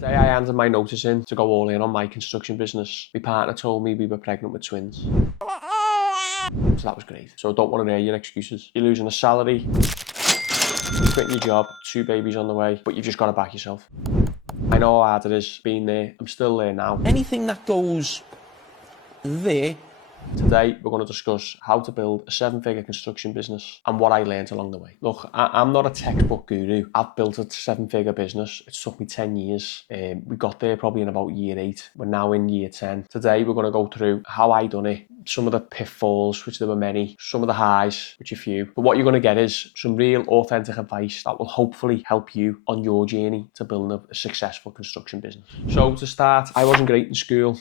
The day I handed my notice in to go all in on my construction business, my partner told me we were pregnant with twins. So that was great. So I don't want to hear your excuses. You're losing a salary, you're quitting your job, 2 babies on the way, but you've just got to back yourself. I know how hard it is being there. I'm still there now. Anything that goes there. Today, we're going to discuss how to build a 7-figure construction business and what I learned along the way. Look, I'm not a textbook guru. I've built a 7-figure business. It took me 10 years. We got there probably in about year 8. We're now in year 10. Today, we're going to go through how I done it, some of the pitfalls, which there were many, some of the highs, which are few. But what you're going to get is some real authentic advice that will hopefully help you on your journey to building a successful construction business. So to start, I wasn't great in school.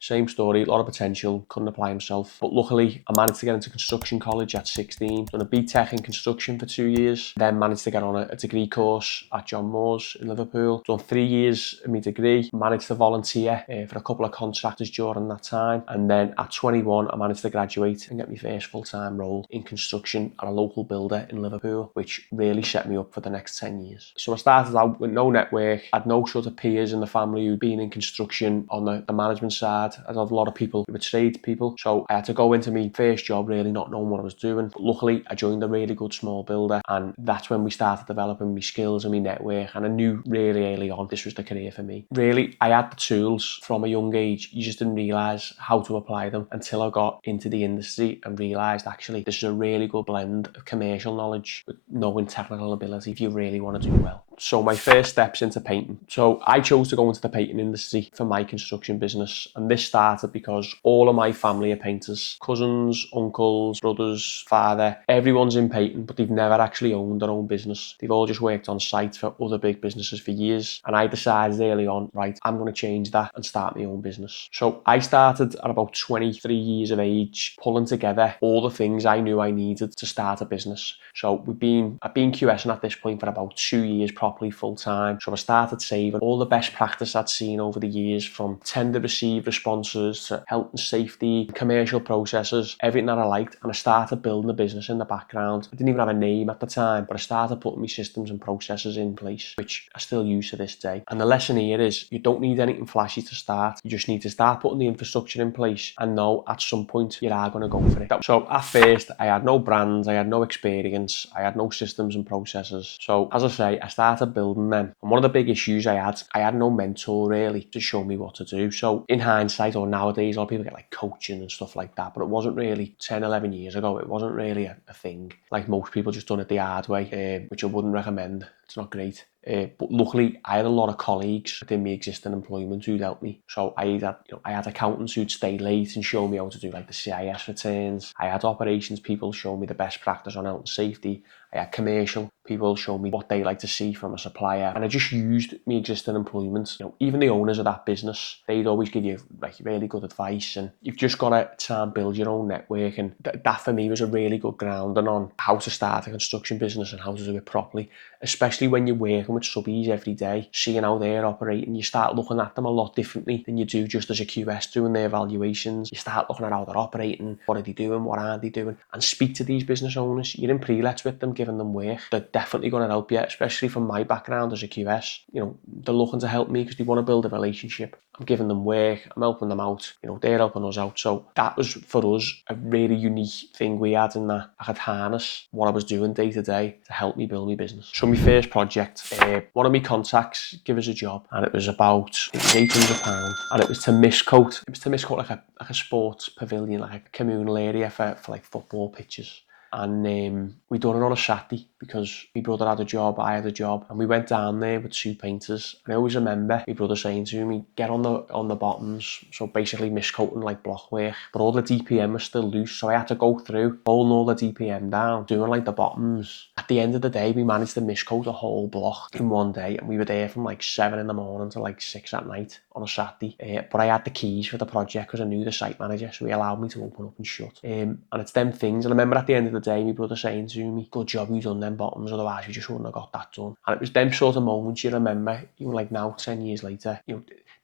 Same story, a lot of potential, couldn't apply himself. But luckily, I managed to get into construction college at 16, done a BTEC in construction for 2 years, then managed to get on a degree course at John Moore's in Liverpool. Done 3 years of my degree, managed to volunteer for a couple of contractors during that time. And then at 21, I managed to graduate and get my first full-time role in construction at a local builder in Liverpool, which really set me up for the next 10 years. So I started out with no network, had no sort of peers in the family who'd been in construction on the management side. I had a lot of people who were tradespeople, so I had to go into my first job really not knowing what I was doing. But luckily, I joined a really good small builder, and that's when we started developing my skills and my network, and I knew really early on this was the career for me. Really, I had the tools from a young age. You just didn't realise how to apply them until I got into the industry and realised actually this is a really good blend of commercial knowledge with knowing technical ability if you really want to do well. So my first steps into painting. So I chose to go into the painting industry for my construction business, and this started because all of my family are painters. Cousins, uncles, brothers, father, everyone's in painting, but they've never actually owned their own business. They've all just worked on site for other big businesses for years, and I decided early on, right, I'm going to change that and start my own business. So I started at about 23 years of age, pulling together all the things I knew I needed to start a business. So I've been QSing at this point for about 2 years properly full time. So I started saving all the best practice I'd seen over the years, from tender receive responses to health and safety, commercial processes, everything that I liked. And I started building a business in the background. I didn't even have a name at the time, but I started putting my systems and processes in place, which I still use to this day. And the lesson here is you don't need anything flashy to start. You just need to start putting the infrastructure in place and know at some point you are going to go for it. So at first, I had no brands, I had no experience, I had no systems and processes. So as I say, I started building them. And one of the big issues I had no mentor really to show me what to do. So in hindsight, or nowadays, a lot of people get like coaching and stuff like that, but it wasn't really 10, 11 years ago. It wasn't really a thing. Like most people just done it the hard way, which I wouldn't recommend. It's not great. But luckily, I had a lot of colleagues within my existing employment who'd help me. So I had accountants who'd stay late and show me how to do like the CIS returns. I had operations people show me the best practice on health and safety. I had commercial people show me what they like to see from a supplier, and I just used my existing employment. Even the owners of that business, they'd always give you like really good advice, and you've just got to try and build your own network. And that for me was a really good grounding on how to start a construction business and how to do it properly, especially when you're working with subbies every day, seeing how they're operating. You start looking at them a lot differently than you do just as a QS doing their evaluations. You start looking at how they're operating, what are they doing, what aren't they doing, and speak to these business owners. You're in pre-lets with them, giving them work. They're definitely going to help you, especially from my background as a QS. They're looking to help me because they want to build a relationship. I'm giving them work, I'm helping them out, they're helping us out. So that was, for us, a really unique thing we had, in that I could harness what I was doing day to day to help me build my business. So my first project, one of my contacts gave us a job, and it was about £800, and it was to miscoat. It was to miscoat like a sports pavilion, like a communal area for like football pitches. And we done it on a Saturday because my brother had a job, I had a job, and we went down there with 2 painters. And I always remember my brother saying to me, get on the bottoms, so basically miscoating like block work, but all the DPM was still loose, so I had to go through, pulling all the DPM down, doing like the bottoms. At the end of the day, we managed to miscoat a whole block in one day, and we were there from like 7 in the morning to like 6 at night on a Saturday. But I had the keys for the project because I knew the site manager, so he allowed me to open up and shut. And it's them things. And I remember at the end of the day, my brother saying to me, good job you done them bottoms, otherwise we just wouldn't have got that done. And it was them sort of moments you remember, even like now, 10 years later,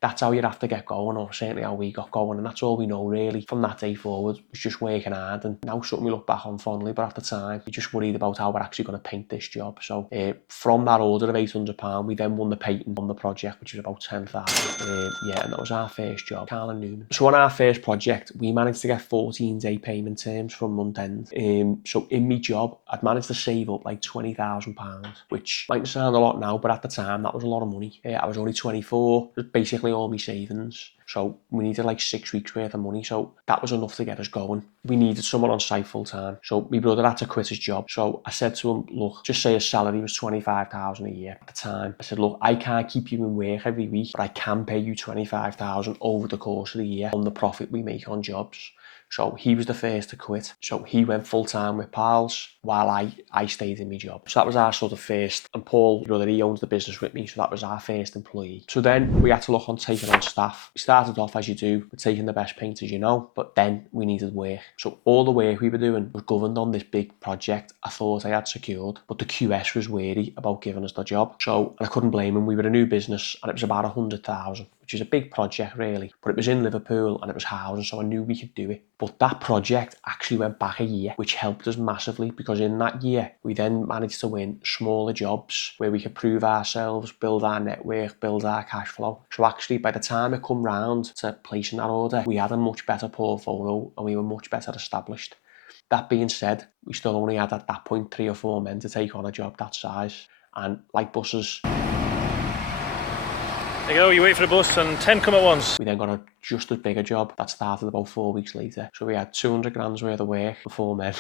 that's how you have to get going, or certainly how we got going, and that's all we know really from that day forward, was just working hard. And now something we look back on fondly, but at the time we just worried about how we're actually going to paint this job. So from that order of £800, we then won the painting on the project, which was about 10,000. Yeah, and that was our first job, Carl and Newman. So on our first project, we managed to get 14-day payment terms from month end. So in my job, I'd managed to save up like £20,000, which might sound a lot now, but at the time that was a lot of money. I was only 24, it was basically all my savings. So we needed like 6 weeks worth of money. So that was enough to get us going. We needed someone on site full time. So my brother had to quit his job. So I said to him, look, just say his salary was 25,000 a year at the time. I said, look, I can't keep you in work every week, but I can pay you 25,000 over the course of the year on the profit we make on jobs. So he was the first to quit. So he went full time with pals while I stayed in my job. So that was our sort of first. And Paul, my brother, he owns the business with me. So that was our first employee. So then we had to look on taking on staff. We started off, as you do, with taking the best painters you know, but then we needed work. So all the work we were doing was governed on this big project I thought I had secured, but the QS was wary about giving us the job. So, and I couldn't blame him. We were a new business and it was about 100,000. Which is a big project really, but it was in Liverpool and it was housing, so I knew we could do it. But that project actually went back a year, which helped us massively, because in that year we then managed to win smaller jobs where we could prove ourselves, build our network, build our cash flow. So actually by the time it come round to placing that order, we had a much better portfolio and we were much better established. That being said, we still only had at that point 3 or 4 men to take on a job that size, and like buses, There you go, you wait for the bus and 10 come at once. we then got a just as big a job that started about 4 weeks later. So we had 200 grand's worth of work for 4 men.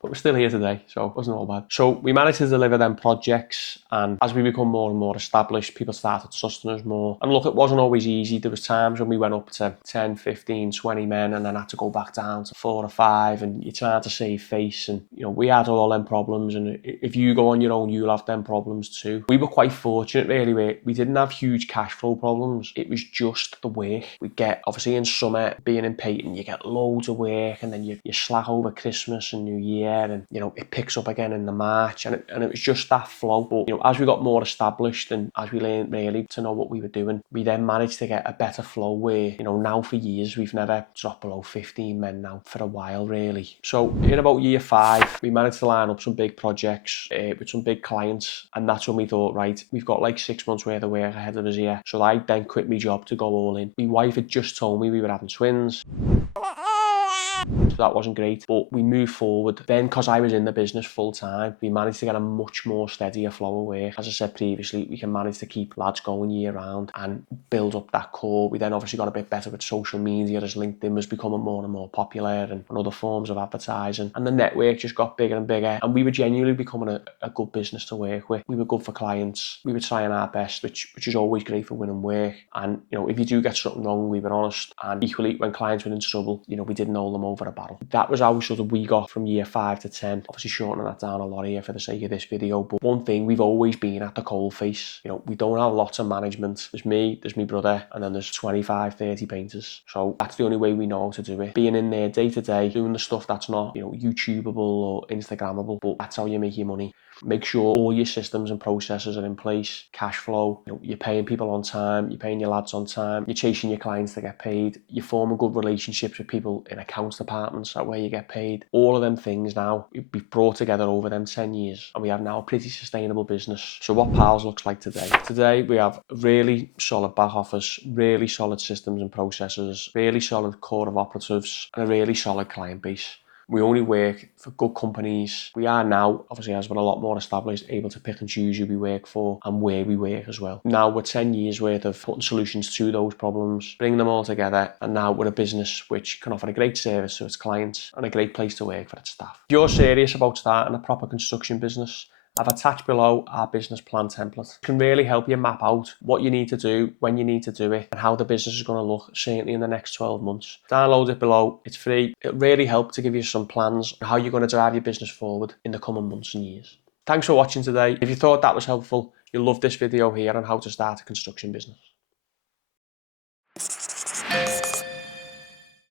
But we're still here today, so it wasn't all bad. So we managed to deliver them projects, and as we become more and more established, people started trusting us more. And look, it wasn't always easy. There was times when we went up to 10, 15, 20 men and then had to go back down to 4 or 5, and you're trying to save face. And, you know, we had all them problems, and if you go on your own, you'll have them problems too. We were quite fortunate, really. We didn't have huge cash flow problems. It was just the work. We get, obviously in summer, being in painting, you get loads of work, and then you slack over Christmas and New Year, and you know it picks up again in the March, and it was just that flow. But you know, as we got more established and as we learned really to know what we were doing, we then managed to get a better flow where, you know, now for years we've never dropped below 15 men now for a while really. So in about year 5 we managed to line up some big projects with some big clients, and that's when we thought, right, we've got like 6 months worth of work ahead of us here. So I then quit my job to go all in. My wife had just told me we were having twins, so that wasn't great, but we moved forward. Then, because I was in the business full time, we managed to get a much more steadier flow of work. As I said previously, we can manage to keep lads going year round and build up that core. We then obviously got a bit better with social media as LinkedIn was becoming more and more popular, and other forms of advertising, and the network just got bigger and bigger, and we were genuinely becoming a good business to work with. We were good for clients, we were trying our best, which is always great for winning work. And you know, if you do get something wrong, we were honest, and equally when clients were in trouble, you know, we didn't hold them over a barrel. That was how sort of we got from year 5 to 10. Obviously shortening that down a lot here for the sake of this video, but one thing, we've always been at the coalface. You know, we don't have lots of management. There's me, there's my brother, and then there's 25, 30 painters. So that's the only way we know how to do it. Being in there day to day, doing the stuff that's not, you know, YouTubeable or Instagrammable, but that's how you make your money. Make sure all your systems and processes are in place, cash flow, you know, you're paying people on time, you're paying your lads on time, you're chasing your clients to get paid, you're forming good relationships with people in accounts departments, that way you get paid. All of them things now, we've brought together over them 10 years, and we have now a pretty sustainable business. So what Pals looks like today? Today we have a really solid back office, really solid systems and processes, really solid core of operatives, and a really solid client base. We only work for good companies. We are now, obviously as we're a lot more established, able to pick and choose who we work for and where we work as well. Now we're 10 years worth of putting solutions to those problems, bringing them all together, and now we're a business which can offer a great service to its clients and a great place to work for its staff. If you're serious about starting a proper construction business, I've attached below our business plan template. It can really help you map out what you need to do, when you need to do it, and how the business is going to look, certainly in the next 12 months. Download it below, it's free. It'll really help to give you some plans on how you're going to drive your business forward in the coming months and years. Thanks for watching today. If you thought that was helpful, you'll love this video here on how to start a construction business.